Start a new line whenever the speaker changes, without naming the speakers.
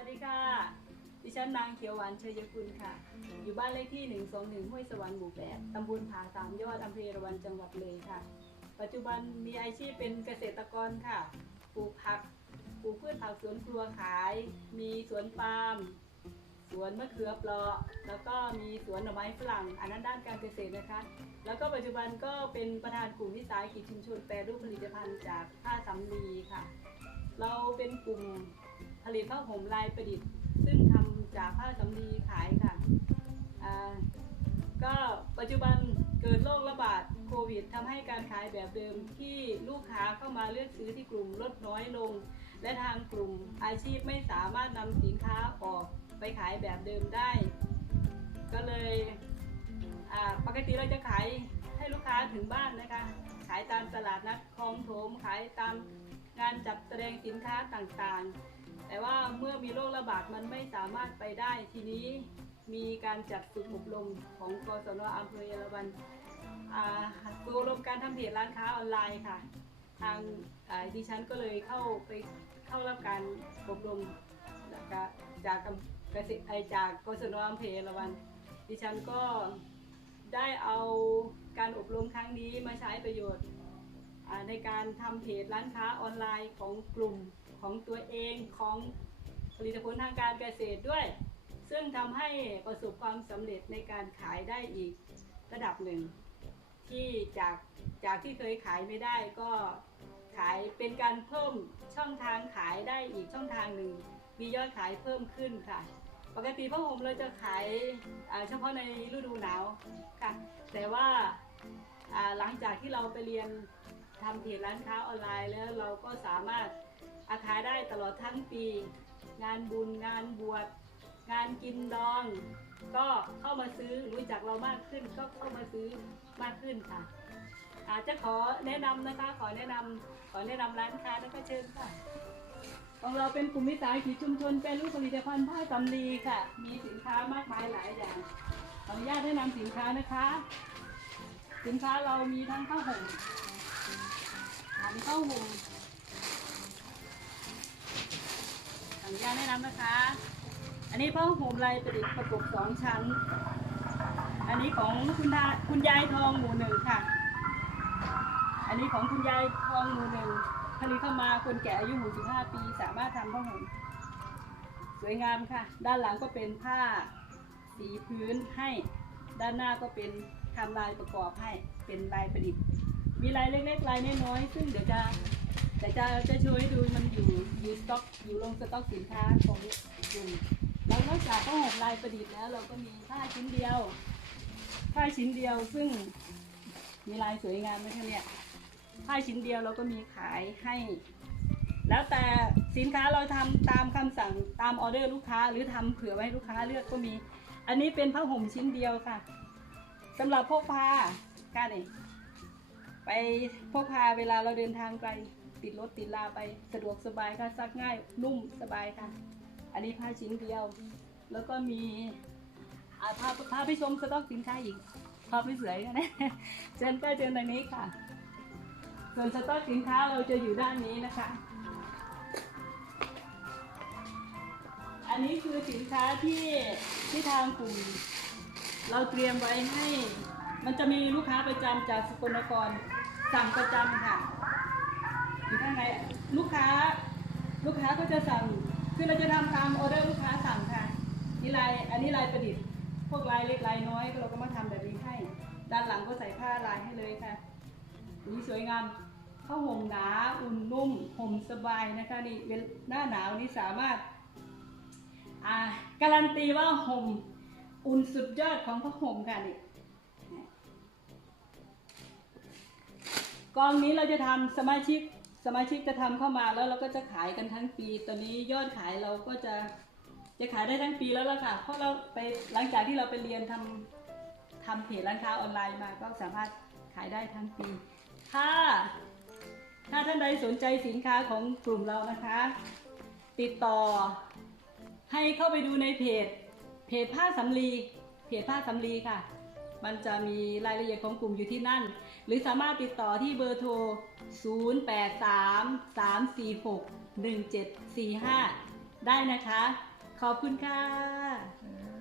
สวัสดีค่ะ ดิฉันนางเขียวหวานเชยกุลค่ะ อยู่บ้านเลขที่ 121 ห้วยสวรรค์หมู่แปดตำบลผาสามยอดอำเภอระวันจังหวัดเลยค่ะ ปัจจุบันมีอาชีพเป็นเกษตรกรค่ะ ปลูกผัก ปลูกพืชผักสวนครัวขาย มีสวนปาล์ม สวนมะเขือเปราะ แล้วก็มีสวนหน่อไม้ฝรั่ง อันนั้นด้านการเกษตรนะคะ แล้วก็ปัจจุบันก็เป็นประธานกลุ่มวิสาหกิจชุมชนแปรรูปผลิตภัณฑ์จากผ้าสำลีค่ะ เราเป็นกลุ่ม ลิตผ้าห่มลายประดิษฐ์ ซึ่งทำจากผ้าสำลีขายค่ะก็ปัจจุบันเกิดโรคระบาดโควิดทำให้การขายแบบเดิมที่ลูกค้าเข้ามาเลือกซื้อที่กลุ่มลดน้อยลง และทางกลุ่มอาชีพไม่สามารถนำสินค้าออกไปขายแบบเดิมได้ ก็เลยปกติเราจะขายให้ลูกค้าถึงบ้านนะคะ ขายตามตลาดนัดคลองโถมขายตามงานจัดแสดงสินค้าต่างๆ แต่ว่าเมื่อมีโรคระบาดมันไม่สามารถไปได้ทีนี้มีการจัดฝึกอบรมของกศนอำเภอเยอรวันอ่าฝึกอบรมการทำเพจร้านค้าออนไลน์ค่ะ ทางดิฉันก็เลยเข้าไปเข้ารับการอบรมจากจากเกษตรไอจากกศนอำเภอเยอรวันดิฉันก็ได้เอาการอบรมครั้งนี้มาใช้ประโยชน์ในการทำเพจร้านค้าออนไลน์ของกลุ่ม ของตัวเองของผลิตผลทางการเกษตรด้วย ซึ่งทำให้ประสบความสำเร็จในการขายได้อีกระดับหนึ่ง ที่จากจากที่เคยขายไม่ได้ก็ขายเป็นการเพิ่มช่องทางขายได้อีกช่องทางหนึ่งมียอดขายเพิ่มขึ้นค่ะ ปกติผ้าห่มเราจะขายเฉพาะในฤดูหนาวค่ะ แต่ว่าหลังจากที่เราไปเรียน ทำเพจร้านค้าออนไลน์แล้วเราก็สามารถอาขายได้ตลอดทั้งปี งานบุญงานบวชงานกินดอง ก็เข้ามาซื้อรู้จักเรามากขึ้นก็เข้ามาซื้อมากขึ้นค่ะ อาจจะขอแนะนำนะคะ ขอแนะนำขอแนะนำร้านค้านะคะเชิญค่ะ ของเราเป็นกลุ่มวิสาหกิจชุมชนเป็นรูปผลิตภัณฑ์ผ้าสำลีค่ะ มีสินค้ามากมายหลายอย่างขออนุญาตแนะนำสินค้านะคะ สินค้าเรามีทั้งผ้าห่ม อันนี้ผ้าห่มขออนุญาตแนะนำนะคะ อันนี้ผ้าห่มลายประดิษฐ์ประกบสองชั้น อันนี้ของคุณดาคุณยายทองหมู่หนึ่งค่ะ อันนี้ของคุณยายทองหมู่หนึ่งผลิตเข้ามาคนแก่อายุ65 ปี สามารถทำผ้าห่มสวยงามค่ะ ด้านหลังก็เป็นผ้าสีพื้นให้ ด้านหน้าก็เป็นทำลายประกอบให้ เป็นลายประดิษฐ์ มีลายเล็กๆลายน้อยๆซึ่งเดี๋ยวจะแต่จะจะโชว์ให้ดูมันอยู่อยู่สต็อกอยู่ลงสต็อกสินค้าของกลุ่มแล้วนอกจากผ้าห่มลายประดิษฐ์แล้ว เราก็มีผ้าชิ้นเดียว ผ้าชิ้นเดียวซึ่งมีลายสวยงามไหมคะเนี่ยผ้าชิ้นเดียวเราก็มีขายให้ แล้วแต่สินค้าเราทำตามคำสั่งตามออเดอร์ลูกค้า หรือทำเผื่อไว้ให้ลูกค้าเลือกก็มี อันนี้เป็นผ้าห่มชิ้นเดียวค่ะสำหรับพกพาการนี่ ไปพกพาเวลาเราเดินทางไกล ติดรถติดลาไปสะดวกสบายค่ะซักง่ายนุ่มสบายค่ะ อันนี้ผ้าชิ้นเดียว แล้วก็มีอ่าพาพาไปชมสต็อกสินค้าอีกพาไปสวยกันนะเชิญก็เชิญทางนี้ค่ะ ส่วนสต็อกสินค้าเราจะอยู่ด้านนี้นะคะ อันนี้คือสินค้าที่ที่ทางกลุ่มเราเตรียมไว้ให้ มันจะมีลูกค้าประจำจากสกลนคร สั่งประจำค่ะอยู่ข้างในลูกค้า ลูกค้าก็จะสั่งคือเราจะทำตามออเดอร์ลูกค้าสั่งค่ะนี่ลายอันนี้ลายประดิษฐ์ พวกลายเล็กลายน้อยเราก็มาทำแบบนี้ให้ ด้านหลังก็ใส่ผ้าลายให้เลยค่ะนี่สวยงามผ้าห่มหนาอุ่นนุ่มห่มสบายนะคะนี่เวลหน้าหนาวนี่สามารถอ่าการันตีว่าห่มอุ่นสุดยอดของผ้าห่มค่ะนี่ กองนี้เราจะทำสมาชิกสมาชิกจะทำเข้ามาแล้วเราก็จะขายกันทั้งปี ตอนนี้ยอดขายเราก็จะจะขายได้ทั้งปีแล้วล่ะค่ะ เพราะเราไปหลังจากที่เราไปเรียนทำทำเพจร้านค้าออนไลน์มา ก็สามารถขายได้ทั้งปี ถ้า ถ้าท่านใดสนใจสินค้าของกลุ่มเรานะคะ ติดต่อให้เข้าไปดูในเพจ เพจผ้าสำลี เพจผ้าสำลีค่ะ มันจะมีรายละเอียดของกลุ่มอยู่ที่นั่น หรือสามารถติดต่อที่เบอร์โทร 083 346 1745 ได้นะคะ ขอบคุณค่ะ